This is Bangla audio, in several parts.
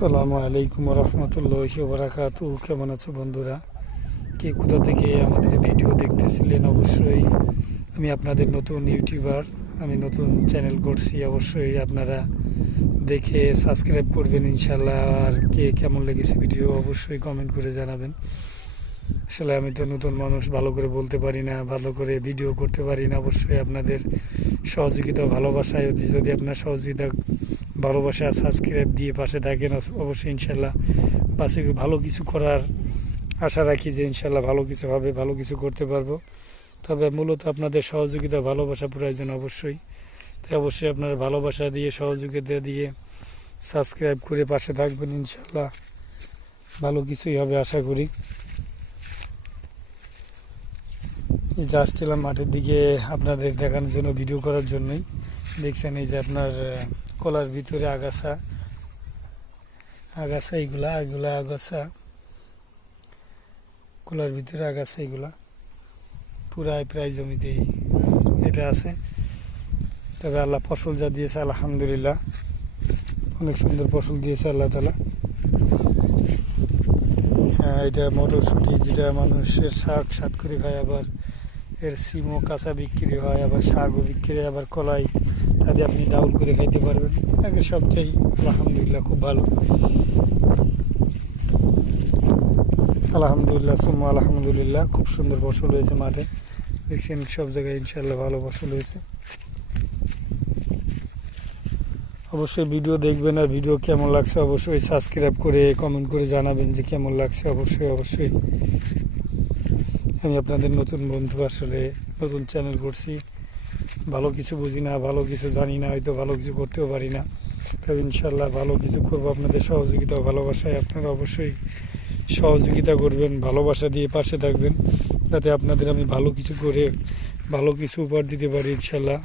আসসালামু আলাইকুম রহমতুল্লাহি ওয়া বারাকাতুহু। কেমন আছো বন্ধুরা? কে কোথা থেকে আমাদের ভিডিও দেখতেছিলেন? অবশ্যই আমি আপনাদের নতুন ইউটিউবার, আমি নতুন চ্যানেল করছি। অবশ্যই আপনারা দেখে সাবস্ক্রাইব করবেন ইনশাল্লাহ। আর কে কেমন লেগেছে ভিডিও অবশ্যই কমেন্ট করে জানাবেন। আসলে আমি তো নতুন মানুষ, ভালো করে বলতে পারি না, ভালো করে ভিডিও করতে পারি না। অবশ্যই আপনাদের সহযোগিতা, ভালোবাসায় যদি আপনার সহযোগিতা, ভালোবাসা, সাবস্ক্রাইব দিয়ে পাশে থাকেন, অবশ্যই ইনশাল্লাহ পাশে ভালো কিছু করার আশা রাখি যে ইনশাল্লাহ ভালো কিছু হবে, ভালো কিছু করতে পারবো। তবে মূলত আপনাদের সহযোগিতা, ভালোবাসা প্রয়োজন অবশ্যই। তাই অবশ্যই আপনার ভালোবাসা দিয়ে, সহযোগিতা দিয়ে সাবস্ক্রাইব করে পাশে থাকবেন, ইনশাল্লাহ ভালো কিছুই হবে আশা করি। এই যে আসছিলাম মাঠের দিকে আপনাদের দেখানোর জন্য, ভিডিও করার জন্যই। দেখছেন এই যে আপনার কলার ভিতরে আগাছা এগুলা আগাছা, কলার ভিতরে আগাছা এগুলা প্রায় জমিতেই এটা আছে। তবে আল্লাহ ফসল যা দিয়েছে আলহামদুলিল্লাহ, অনেক সুন্দর ফসল দিয়েছে আল্লাহ তাআলা। হ্যাঁ, এটা মটরশুঁটি, যেটা মানুষের শাক সাত করে খায়, আবার এর সিমও কাঁচা বিক্রি হয়, আবার শাকও বিক্রি হয়, আবার কলাই তাতে আপনি ডাউল করে খাইতে পারবেন। আগে সবটাই আলহামদুলিল্লাহ খুব ভালো। আলহামদুলিল্লাহ সুম্মা আলহামদুলিল্লাহ, খুব সুন্দর ফসল হয়েছে মাঠে। দেখছেন সব জায়গায় ইনশাল্লাহ ভালো ফসল হয়েছে। অবশ্যই ভিডিও দেখবেন, আর ভিডিও কেমন লাগছে অবশ্যই সাবস্ক্রাইব করে কমেন্ট করে জানাবেন যে কেমন লাগছে। অবশ্যই আমি আপনাদের নতুন বন্ধু, আসলে নতুন চ্যানেল করছি, ভালো কিছু বুঝি না, ভালো কিছু জানি না, হয়তো ভালো কিছু করতেও পারি না। তবে ইনশাল্লাহ ভালো কিছু করবো। আপনাদের সহযোগিতা ও ভালোবাসায় আপনারা অবশ্যই সহযোগিতা করবেন, ভালোবাসা দিয়ে পাশে থাকবেন, যাতে আপনাদের আমি ভালো কিছু করে ভালো কিছু উপহার দিতে পারি ইনশাল্লাহ,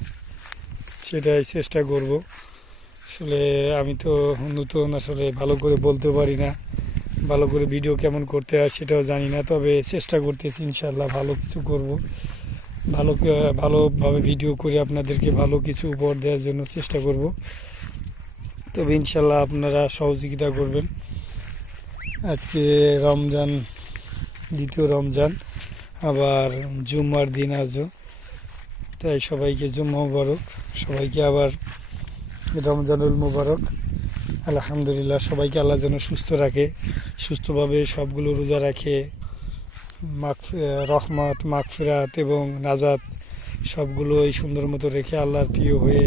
সেটাই চেষ্টা করব। আসলে আমি তো নতুন, আসলে ভালো করে বলতে পারি না, ভালো করে ভিডিও কেমন করতে হয় সেটাও জানি না। তবে চেষ্টা করতেছি ইনশাল্লাহ ভালো কিছু করব, ভালোভাবে ভিডিও করে আপনাদেরকে ভালো কিছু উপহার দেওয়ার জন্য চেষ্টা করব। তবে ইনশাল্লাহ আপনারা সহযোগিতা করবেন। আজকে রমজান, দ্বিতীয় রমজান, আবার জুম্মার দিন আজও, তাই সবাইকে জুম্মা মুবারক, সবাইকে আবার রমজানুল মুবারক। আলহামদুলিল্লাহ, সবাইকে আল্লাহ যেন সুস্থ রাখে, সুস্থভাবে সবগুলো রোজা রাখে, রহমত, মাগফিরাত এবং নাজাত সবগুলো এই সুন্দর মতো রেখে আল্লাহর প্রিয় হয়ে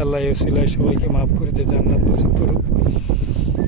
আল্লাহ ওসিলায় সবাইকে মাফ করে দিয়ে জান্নাত নসিব করুক।